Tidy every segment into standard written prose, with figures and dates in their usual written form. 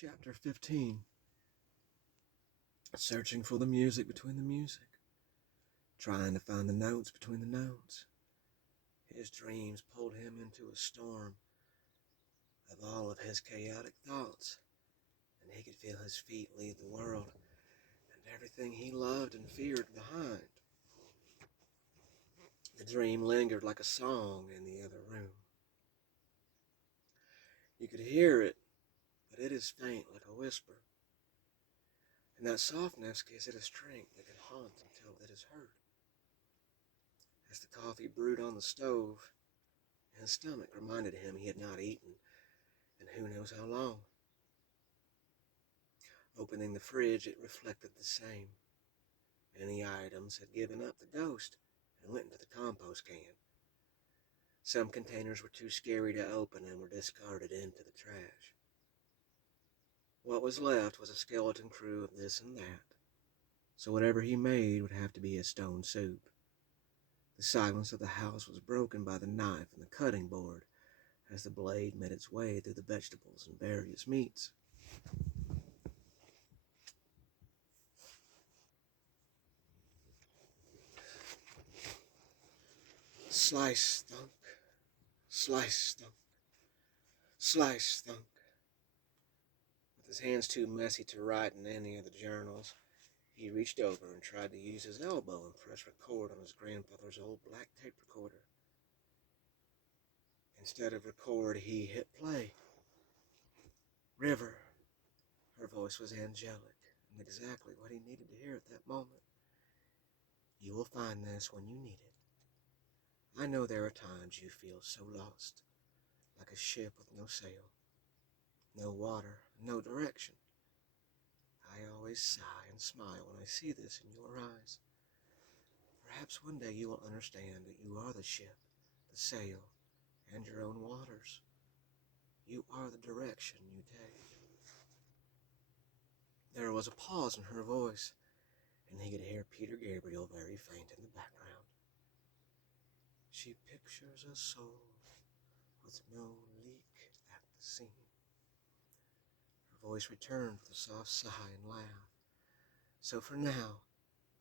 Chapter 15. Searching for the music between the music, trying to find the notes between the notes. His dreams pulled him into a storm of all of his chaotic thoughts, and he could feel his feet leave the world and everything he loved and feared behind. The dream lingered like a song in the other room. You could hear it, but it is faint like a whisper, and that softness gives it a strength that can haunt until it is heard. As the coffee brewed on the stove, his stomach reminded him he had not eaten in who knows how long. Opening the fridge, it reflected the same. Many items had given up the ghost and went into the compost can. Some containers were too scary to open and were discarded into the trash. What was left was a skeleton crew of this and that, so whatever he made would have to be a stone soup. The silence of the house was broken by the knife and the cutting board as the blade made its way through the vegetables and various meats. Slice, thunk, slice, thunk, slice, thunk. With his hands too messy to write in any of the journals, he reached over and tried to use his elbow and press record on his grandfather's old black tape recorder. Instead of record, he hit play. River. Her voice was angelic and exactly what he needed to hear at that moment. You will find this when you need it. I know there are times you feel so lost, like a ship with no sail, no water, no direction. I always sigh and smile when I see this in your eyes. Perhaps one day you will understand that you are the ship, the sail, and your own waters. You are the direction you take. There was a pause in her voice, and he could hear Peter Gabriel very faint in the background. She pictures a soul with no leak at the seam. Her voice returned with a soft sigh and laugh. So for now,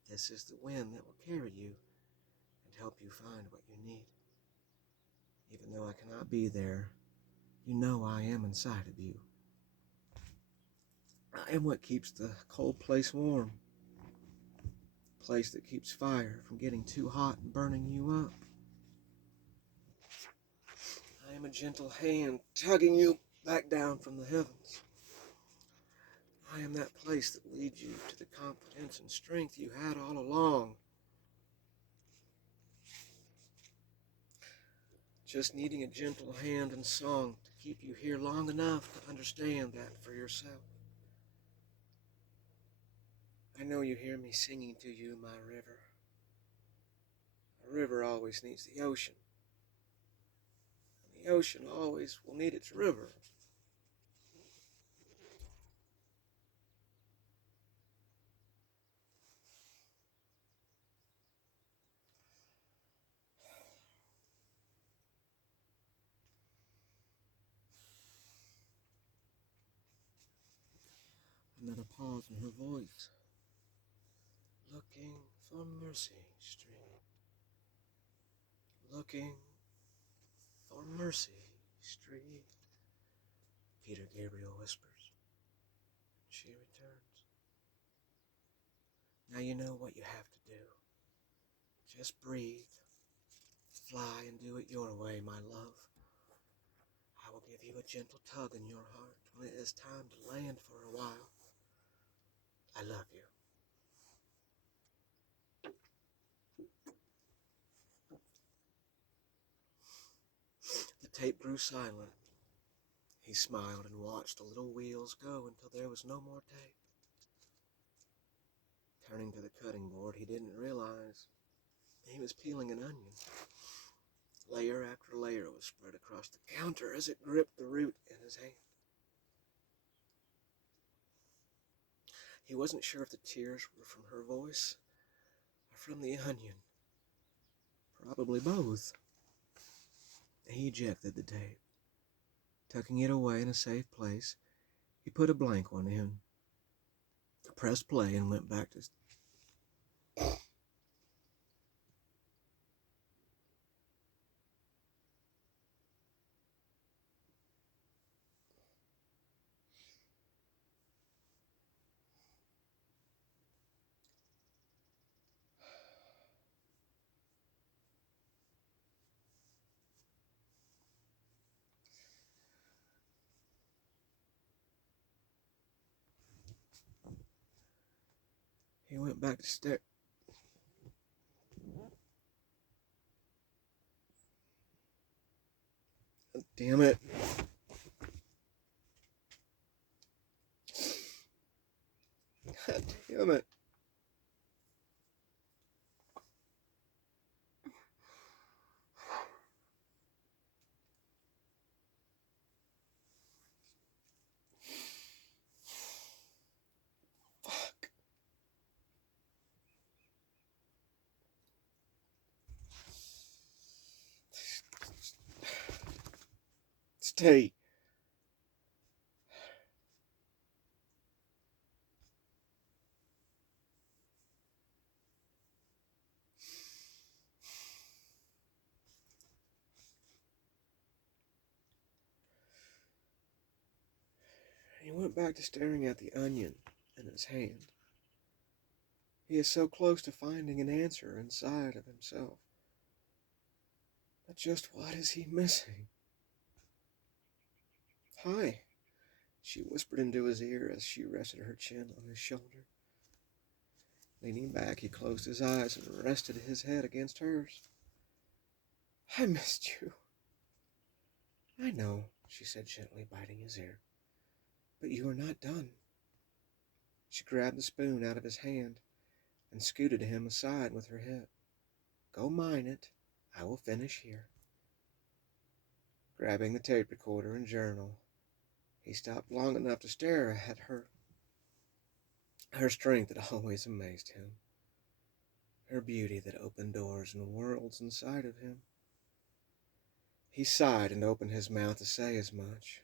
this is the wind that will carry you and help you find what you need. Even though I cannot be there, you know I am inside of you. I am what keeps the cold place warm. A place that keeps fire from getting too hot and burning you up. I am a gentle hand tugging you back down from the heavens. I am that place that leads you to the confidence and strength you had all along. Just needing a gentle hand and song to keep you here long enough to understand that for yourself. I know you hear me singing to you, my river. A river always needs the ocean. And the ocean always will need its river. Another pause in her voice. Looking for Mercy Street. Looking for Mercy Street. Peter Gabriel whispers. She returns. Now you know what you have to do. Just breathe. Fly and do it your way, my love. I will give you a gentle tug in your heart when it is time to land for a while. I love you. The tape grew silent. He smiled and watched the little wheels go until there was no more tape. Turning to the cutting board, he didn't realize he was peeling an onion. Layer after layer was spread across the counter as it gripped the root in his hand. He wasn't sure if the tears were from her voice or from the onion. Probably both. He ejected the tape. Tucking it away in a safe place, He put a blank one in, pressed play, and went back to... He went back to stare... Damn it. God damn it. Fuck. Stay. He went back to staring at the onion in his hand. He is so close to finding an answer inside of himself. But just what is he missing? Hi, she whispered into his ear as she rested her chin on his shoulder. Leaning back, he closed his eyes and rested his head against hers. I missed you. I know, she said gently, biting his ear. But you are not done. She grabbed the spoon out of his hand and scooted him aside with her head. Go mine it. I will finish here. Grabbing the tape recorder and journal, he stopped long enough to stare at her. Her strength had always amazed him. Her beauty that opened doors and worlds inside of him. He sighed and opened his mouth to say as much.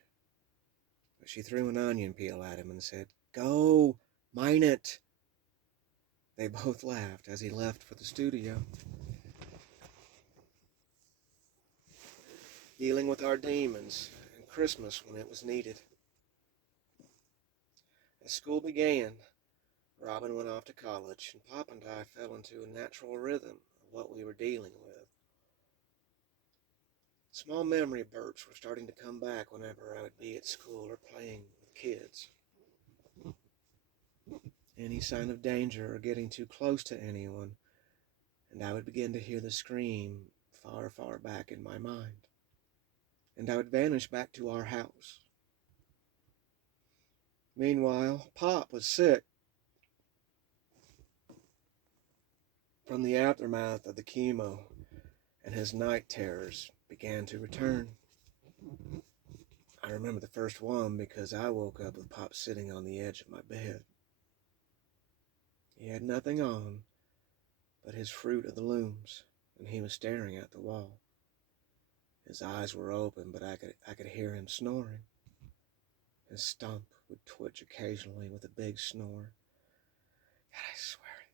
But she threw an onion peel at him and said, Go, mine it. They both laughed as he left for the studio. Dealing with our demons and Christmas when it was needed. As school began, Robin went off to college, and Pop and I fell into a natural rhythm of what we were dealing with. Small memory bursts were starting to come back whenever I would be at school or playing with kids. Any sign of danger or getting too close to anyone, and I would begin to hear the scream far, far back in my mind. And I would vanish back to our house. Meanwhile, Pop was sick. From the aftermath of the chemo, and his night terrors began to return. I remember the first one because I woke up with Pop sitting on the edge of my bed. He had nothing on but his Fruit of the Looms, and he was staring at the wall. His eyes were open, but I could hear him snoring. His stump would twitch occasionally with a big snore. God, I swear,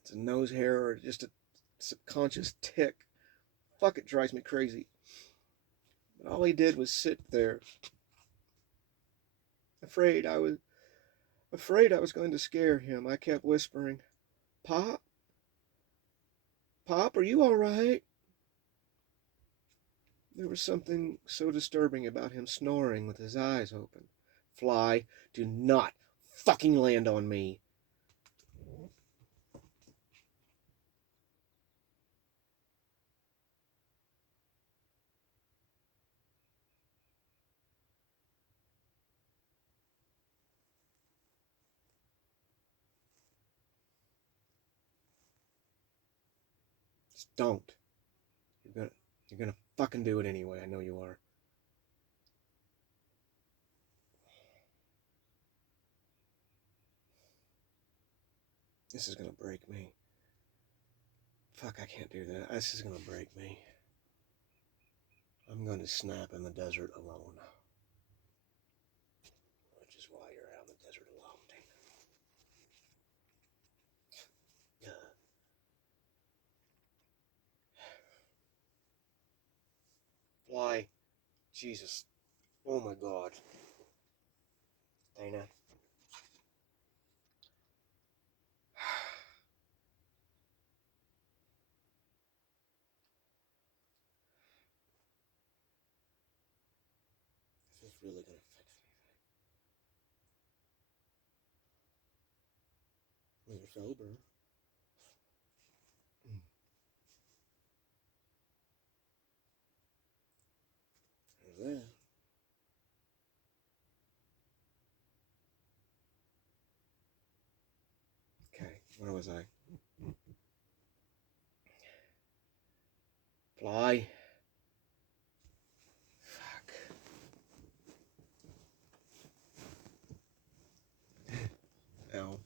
it's a nose hair or just a subconscious tick. Fuck, it drives me crazy. But all he did was sit there, afraid I was going to scare him. I kept whispering, Pop? Pop, are you all right? There was something so disturbing about him snoring with his eyes open. Fly, do not fucking land on me. Just don't. You're gonna fucking do it anyway. I know you are. This is gonna break me. Fuck, I can't do that. This is gonna break me. I'm going to snap in the desert alone. Which is desert alone, Dana. Why? Jesus. Oh my God. Dana. Is this really gonna fix anything? You're sober. There's that. Okay, where was I? Fly. Fuck. Ow.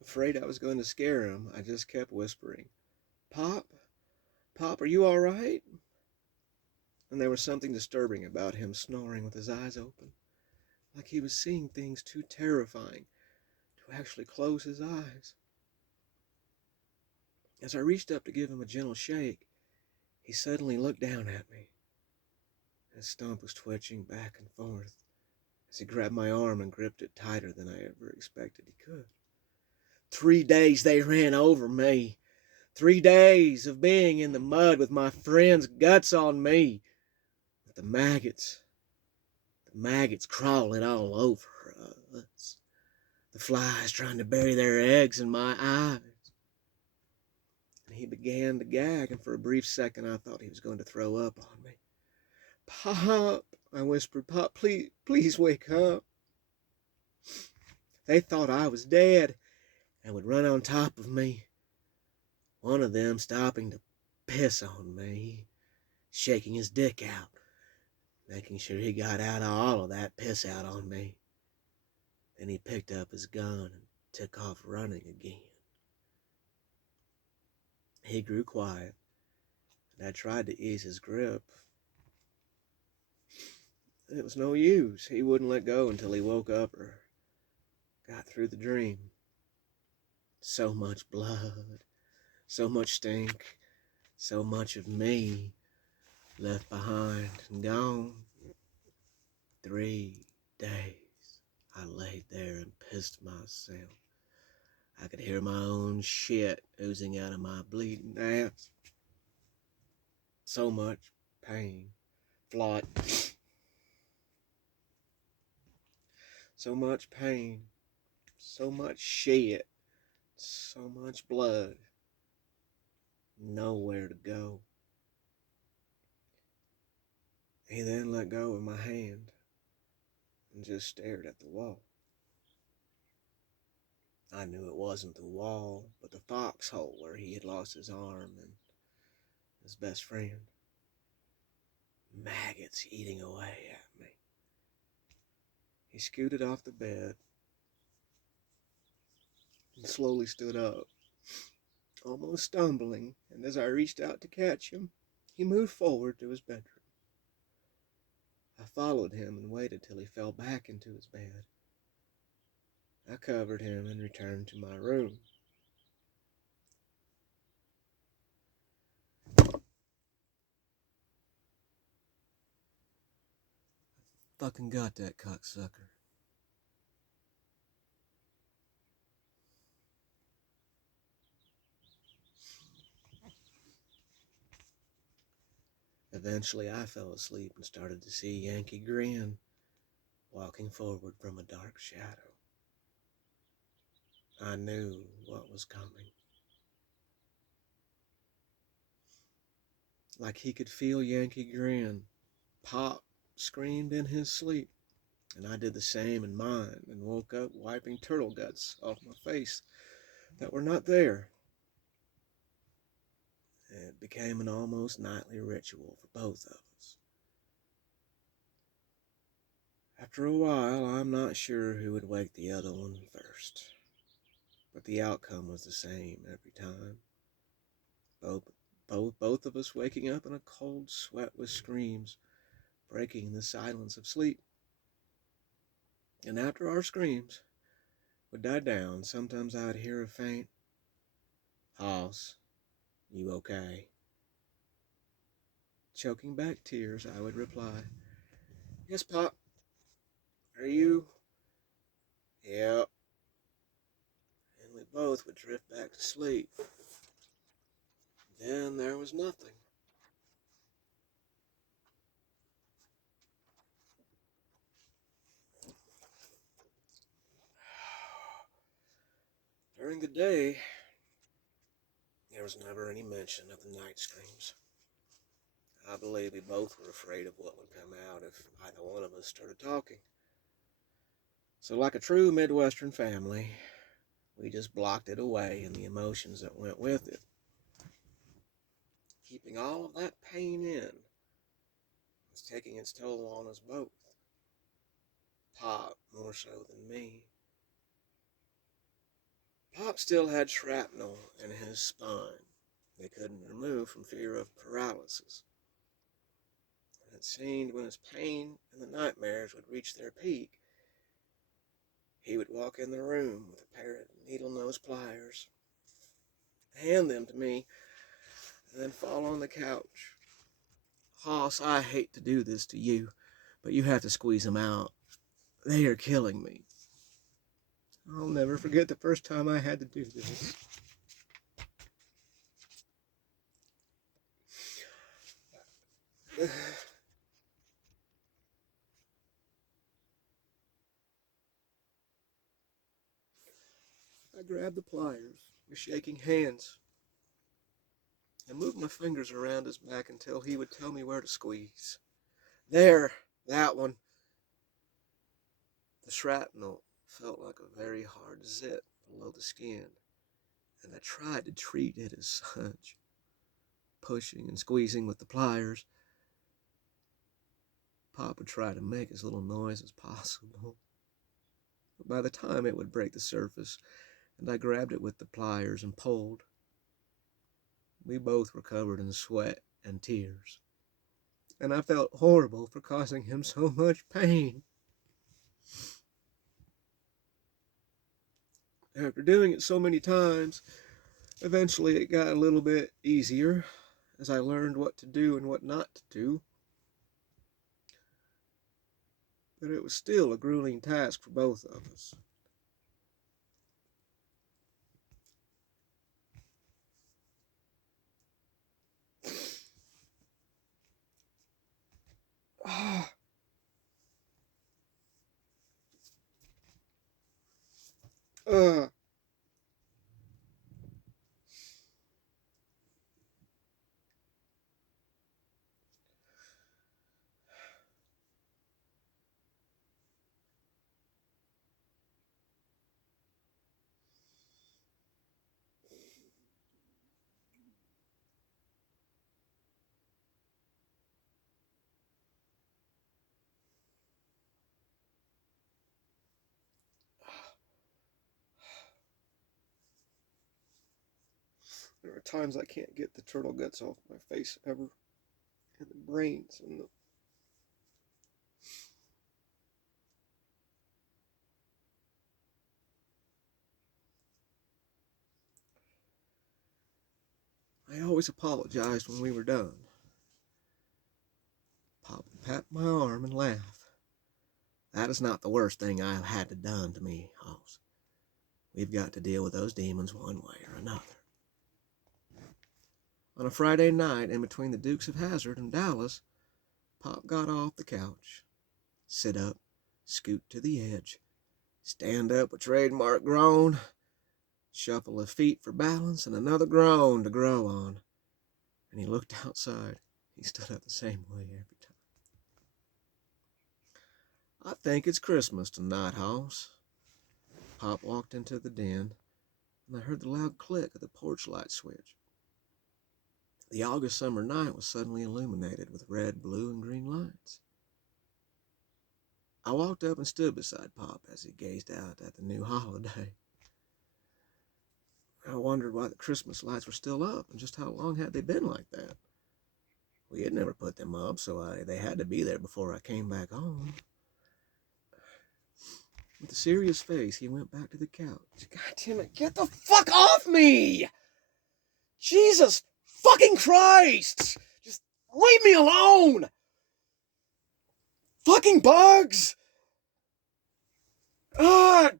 Afraid I was going to scare him, I just kept whispering, Pop? Pop, are you all right? And there was something disturbing about him snoring with his eyes open, like he was seeing things too terrifying to actually close his eyes. As I reached up to give him a gentle shake, he suddenly looked down at me. His stump was twitching back and forth as he grabbed my arm and gripped it tighter than I ever expected he could. 3 days they ran over me. 3 days of being in the mud with my friend's guts on me. With the maggots crawling all over us. The flies trying to bury their eggs in my eyes. And he began to gag, and for a brief second I thought he was going to throw up on me. Pop, I whispered, Pop, please wake up. They thought I was dead and would run on top of me. One of them stopping to piss on me, shaking his dick out, making sure he got out all of that piss out on me. Then he picked up his gun and took off running again. He grew quiet, and I tried to ease his grip. It was no use. He wouldn't let go until he woke up or got through the dream. So much blood, so much stink, so much of me left behind and gone. 3 days I laid there and pissed myself. I could hear my own shit oozing out of my bleeding ass. So much pain, Flott. So much pain, so much shit, so much blood. Nowhere to go. He then let go of my hand and just stared at the wall. I knew it wasn't the wall, but the foxhole where he had lost his arm and his best friend. Maggots eating away at me. He scooted off the bed and slowly stood up, almost stumbling, and as I reached out to catch him, he moved forward to his bedroom. I followed him and waited till he fell back into his bed. I covered him and returned to my room. Fucking got that cocksucker. Eventually I fell asleep and started to see Yankee grin, walking forward from a dark shadow. I knew what was coming. Like he could feel Yankee grin. Pop screamed in his sleep, and I did the same in mine and woke up wiping turtle guts off my face that were not there. It became an almost nightly ritual for both of us. After a while, I'm not sure who would wake the other one first, but the outcome was the same every time. Both, both of us waking up in a cold sweat with screams, breaking the silence of sleep. And after our screams would die down, sometimes I would hear a faint, "Hoss, you okay?" Choking back tears, I would reply, "Yes, Pop. Are you?" "Yep." And we both would drift back to sleep. Then there was nothing. During the day, there was never any mention of the night screams. I believe we both were afraid of what would come out if either one of us started talking. So like a true Midwestern family, we just blocked it away and the emotions that went with it, keeping all of that pain in was taking its toll on us both. Pop more so than me. Pop still had shrapnel in his spine they couldn't remove from fear of paralysis. And it seemed when his pain and the nightmares would reach their peak, he would walk in the room with a pair of needle-nose pliers, hand them to me, and then fall on the couch. "Hoss, I hate to do this to you, but you have to squeeze them out. They are killing me." I'll never forget the first time I had to do this. I grabbed the pliers with shaking hands and moved my fingers around his back until he would tell me where to squeeze. "There, that one." The shrapnel felt like a very hard zit below the skin, and I tried to treat it as such, pushing and squeezing with the pliers. Pop would try to make as little noise as possible, but by the time it would break the surface and I grabbed it with the pliers and pulled, we both were covered in sweat and tears, and I felt horrible for causing him so much pain. After doing it so many times, eventually it got a little bit easier as I learned what to do and what not to do. But it was still a grueling task for both of us. Ah, uh, there are times I can't get the turtle guts off my face ever, and the brains and the I always apologized when we were done. Pop would pat my arm and laugh. "That is not the worst thing I have had done to me, Hoss. We've got to deal with those demons one way or another." On a Friday night in between the Dukes of Hazzard and Dallas, Pop got off the couch, sit up, scoot to the edge, stand up with trademark groan, shuffle his feet for balance, and another groan to grow on. And he looked outside. He stood up the same way every time. "I think it's Christmas tonight, Hoss." Pop walked into the den, and I heard the loud click of the porch light switch. The August summer night was suddenly illuminated with red, blue, and green lights. I walked up and stood beside Pop as he gazed out at the new holiday. I wondered why the Christmas lights were still up and just how long had they been like that. We had never put them up, so they had to be there before I came back home. With a serious face, he went back to the couch. God damn it, get the fuck off me! Jesus fucking Christ! Just leave me alone! Fucking bugs! Ah!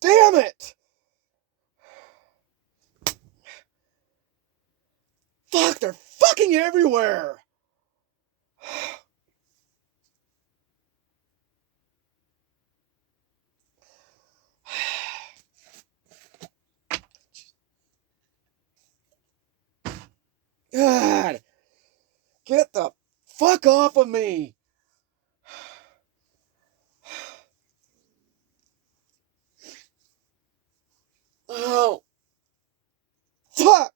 Damn it! Fuck, they're fucking everywhere! God! Get the fuck off of me! Oh! Fuck!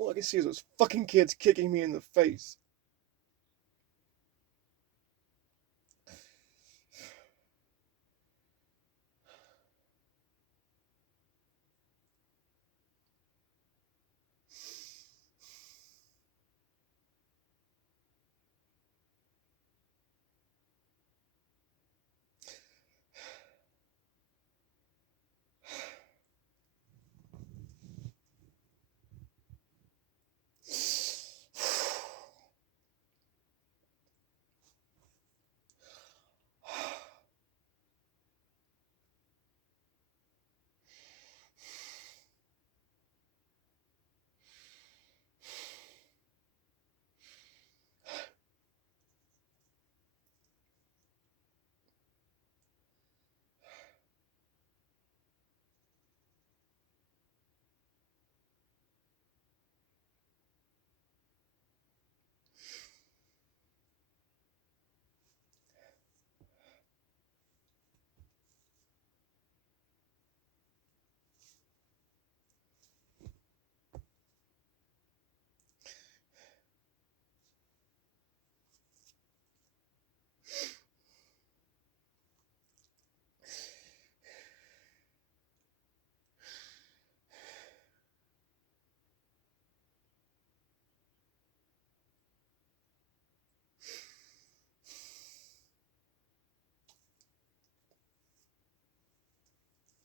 All I can see is those fucking kids kicking me in the face.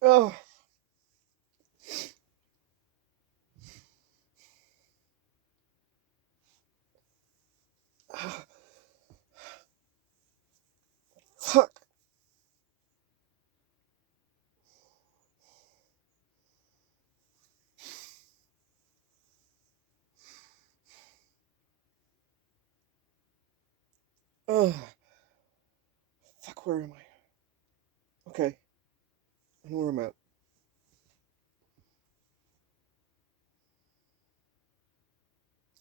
Oh. Fuck. Oh. Fuck, where am I? Okay. I know where I'm at.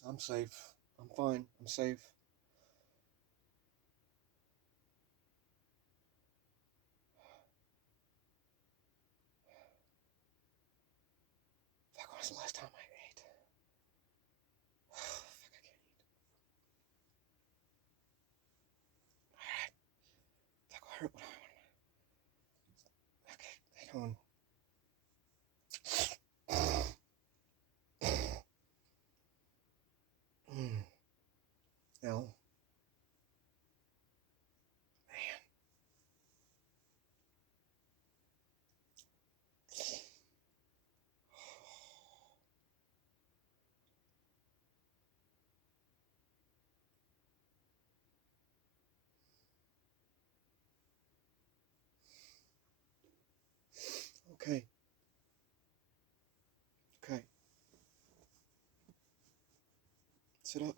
I'm safe. I'm fine. I'm safe. Fuck, when was the last time I ate? Fuck, I can't eat. Alright. Fuck, what am I? Okay, hang on. L. Man. Okay. Okay. Sit up.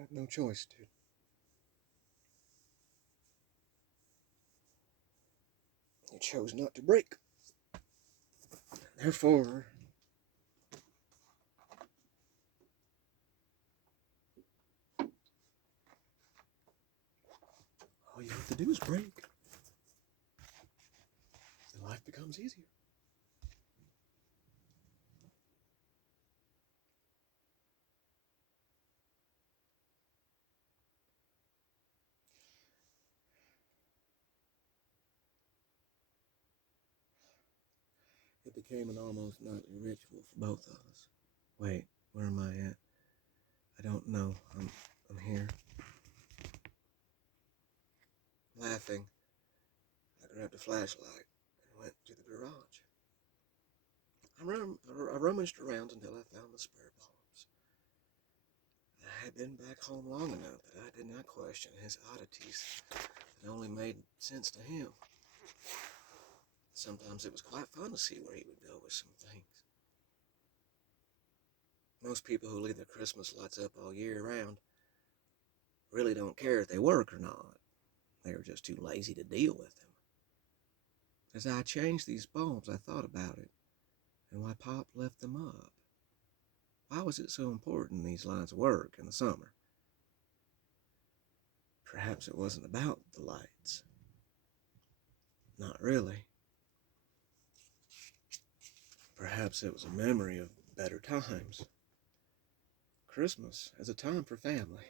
I had no choice, dude. You chose not to break. Therefore, all you have to do is break. And life becomes easier. It became an almost nightly ritual for both of us. Wait, where am I at? I don't know. I'm here. Laughing, I grabbed a flashlight and went to the garage. I rummaged around until I found the spare bulbs. I had been back home long enough that I did not question his oddities. It only made sense to him. Sometimes it was quite fun to see where he would go with some things. Most people who leave their Christmas lights up all year round really don't care if they work or not. They are just too lazy to deal with them. As I changed these bulbs, I thought about it and why Pop left them up. Why was it so important these lines of work in the summer? Perhaps it wasn't about the lights. Not really. Perhaps it was a memory of better times. Christmas is a time for family,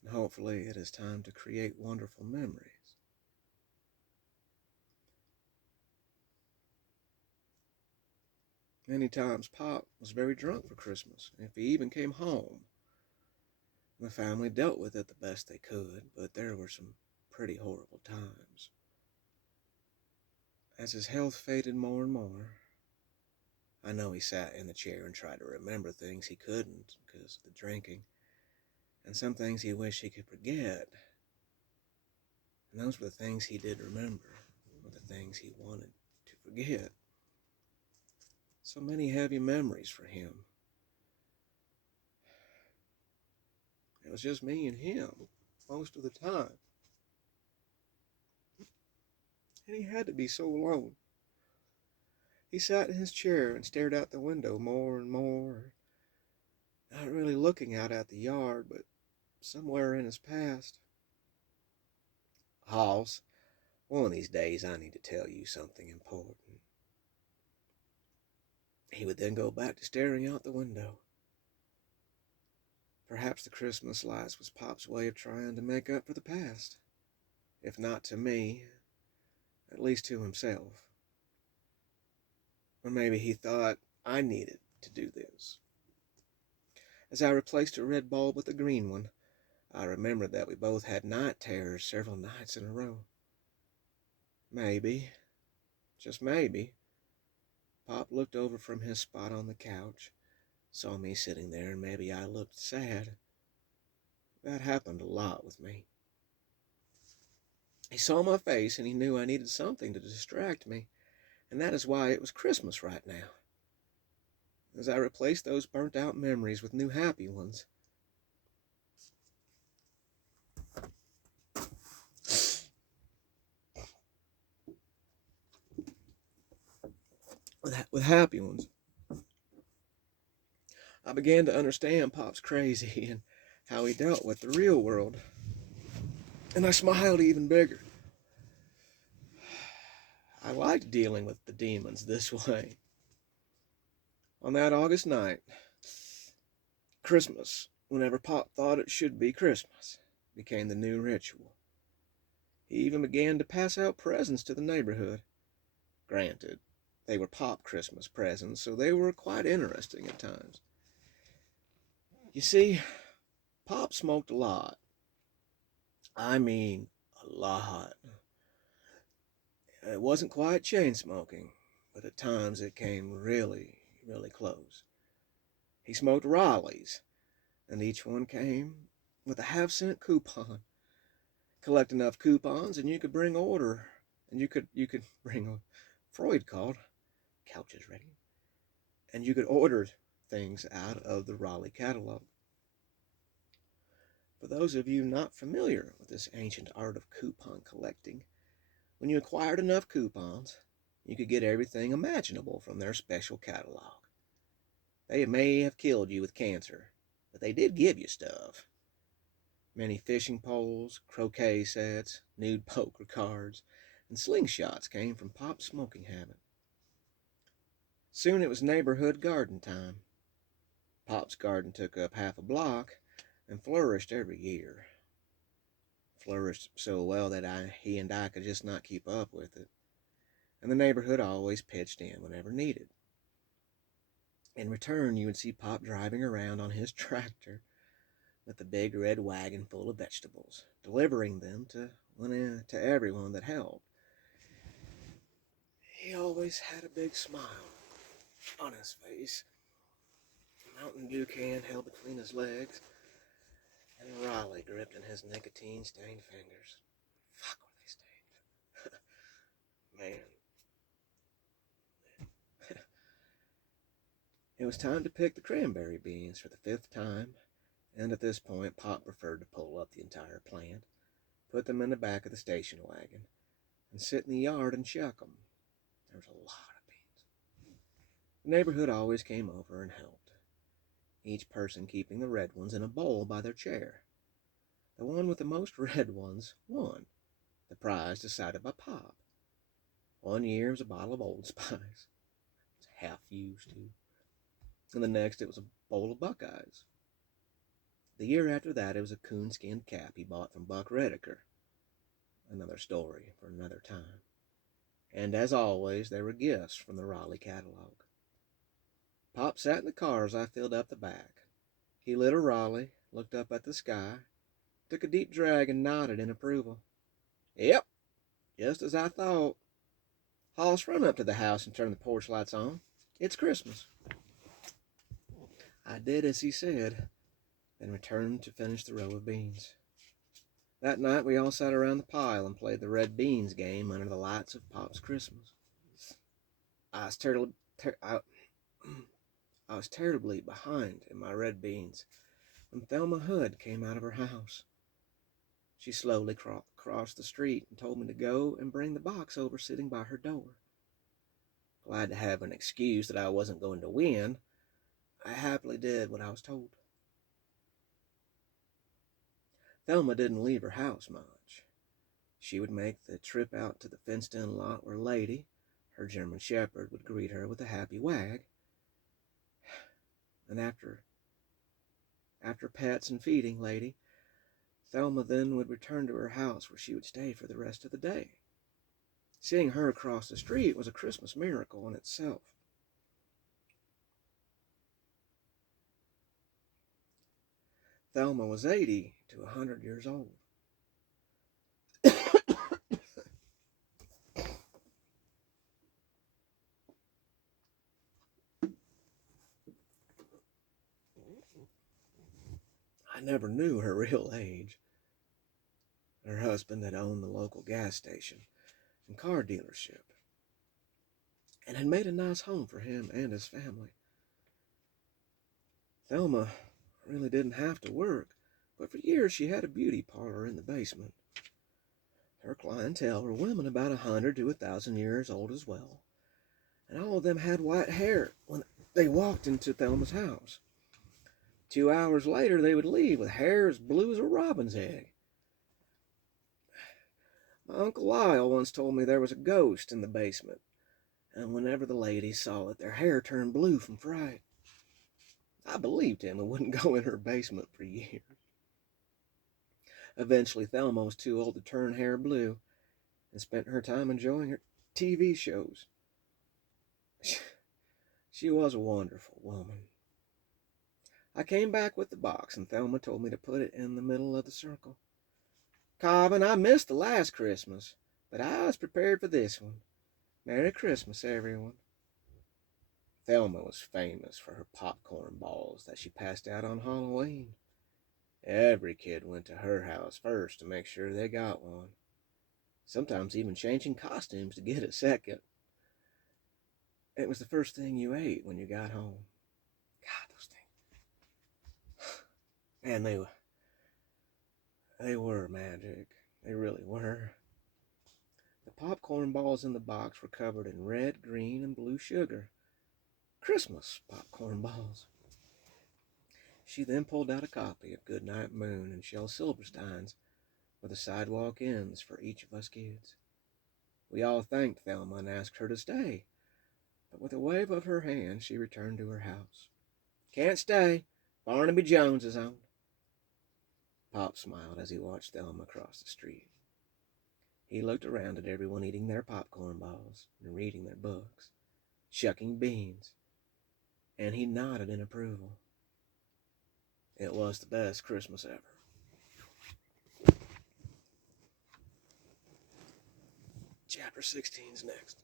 and hopefully it is time to create wonderful memories. Many times Pop was very drunk for Christmas, and if he even came home, the family dealt with it the best they could, but there were some pretty horrible times. As his health faded more and more, I know he sat in the chair and tried to remember things he couldn't because of the drinking, and some things he wished he could forget. And those were the things he did remember, or the things he wanted to forget. So many heavy memories for him. It was just me and him most of the time. And he had to be so alone. He sat in his chair and stared out the window more and more, not really looking out at the yard, but somewhere in his past. Hoss, one of these days I need to tell you something important. He would then go back to staring out the window. Perhaps the Christmas lights was Pop's way of trying to make up for the past. If not to me, at least to himself. Or maybe he thought I needed to do this. As I replaced a red bulb with a green one, I remembered that we both had night terrors several nights in a row. Maybe, just maybe, Pop looked over from his spot on the couch, saw me sitting there, and maybe I looked sad. That happened a lot with me. He saw my face and he knew I needed something to distract me, and that is why it was Christmas right now. As I replaced those burnt-out memories with new happy ones, with happy ones, I began to understand Pop's crazy and how he dealt with the real world. And I smiled even bigger. I liked dealing with the demons this way. On that August night, Christmas, whenever Pop thought it should be Christmas, became the new ritual. He even began to pass out presents to the neighborhood. Granted, they were Pop Christmas presents, so they were quite interesting at times. You see, Pop smoked a lot. I mean, a lot. It wasn't quite chain smoking, but at times it came really, really close. He smoked Raleighs, and each one came with a half-cent coupon. Collect enough coupons, and you could bring order, and you could bring a Freud called couch is ready, and you could order things out of the Raleigh catalog. For those of you not familiar with this ancient art of coupon collecting, when you acquired enough coupons, you could get everything imaginable from their special catalog. They may have killed you with cancer, but they did give you stuff. Many fishing poles, croquet sets, nude poker cards, and slingshots came from Pop's smoking habit. Soon it was neighborhood garden time. Pop's garden took up half a block and flourished every year. Flourished so well that he and I could just not keep up with it, and the neighborhood always pitched in whenever needed. In return, you would see Pop driving around on his tractor with a big red wagon full of vegetables, delivering them to everyone that helped. He always had a big smile on his face, a Mountain Dew can held between his legs, and a Raleigh gripped in his nicotine-stained fingers. Fuck, were they stained? Man. It was time to pick the cranberry beans for the 5th time, and at this point Pop preferred to pull up the entire plant, put them in the back of the station wagon, and sit in the yard and shuck them. There was a lot of beans. The neighborhood always came over and helped, each person keeping the red ones in a bowl by their chair. The one with the most red ones won, the prize decided by Pop. One year it was a bottle of Old Spice. It's half used too. And the next it was a bowl of Buckeyes. The year after that it was a coonskin cap he bought from Buck Redeker. Another story for another time. And as always, there were gifts from the Raleigh catalog. Pop sat in the car as I filled up the back. He lit a Raleigh, looked up at the sky, took a deep drag, and nodded in approval. Yep, just as I thought. Hoss, run up to the house and turn the porch lights on. It's Christmas. I did as he said, then returned to finish the row of beans. That night we all sat around the pile and played the red beans game under the lights of Pop's Christmas. I was terribly behind in my red beans when Thelma Hood came out of her house. She slowly crossed the street and told me to go and bring the box over sitting by her door. Glad to have an excuse that I wasn't going to win, I happily did what I was told. Thelma didn't leave her house much. She would make the trip out to the fenced-in lot where Lady, her German shepherd, would greet her with a happy wag. And after pets and feeding Lady, Thelma then would return to her house where she would stay for the rest of the day. Seeing her across the street was a Christmas miracle in itself. Thelma was 80 to 100 years old. I never knew her real age. Her husband had owned the local gas station and car dealership, and had made a nice home for him and his family. Thelma really didn't have to work, but for years she had a beauty parlor in the basement. Her clientele were women about 100 to 1,000 years old as well, and all of them had white hair when they walked into Thelma's house. 2 hours later, they would leave with hair as blue as a robin's egg. My Uncle Lyle once told me there was a ghost in the basement, and whenever the ladies saw it, their hair turned blue from fright. I believed him and wouldn't go in her basement for years. Eventually, Thelma was too old to turn hair blue and spent her time enjoying her TV shows. She was a wonderful woman. I came back with the box, and Thelma told me to put it in the middle of the circle. Calvin, I missed the last Christmas, but I was prepared for this one. Merry Christmas, everyone. Thelma was famous for her popcorn balls that she passed out on Halloween. Every kid went to her house first to make sure they got one. Sometimes even changing costumes to get a second. It was the first thing you ate when you got home. God, those things. Man, they were. They were magic. They really were. The popcorn balls in the box were covered in red, green, and blue sugar. Christmas popcorn balls. She then pulled out a copy of Goodnight Moon and Shel Silverstein's Where the Sidewalk Ends for each of us kids. We all thanked Thelma and asked her to stay, but with a wave of her hand she returned to her house. Can't stay. Barnaby Jones is on. Pop smiled as he watched Thelma cross the street. He looked around at everyone eating their popcorn balls and reading their books, shucking beans, and he nodded in approval. It was the best Christmas ever. Chapter 16's next.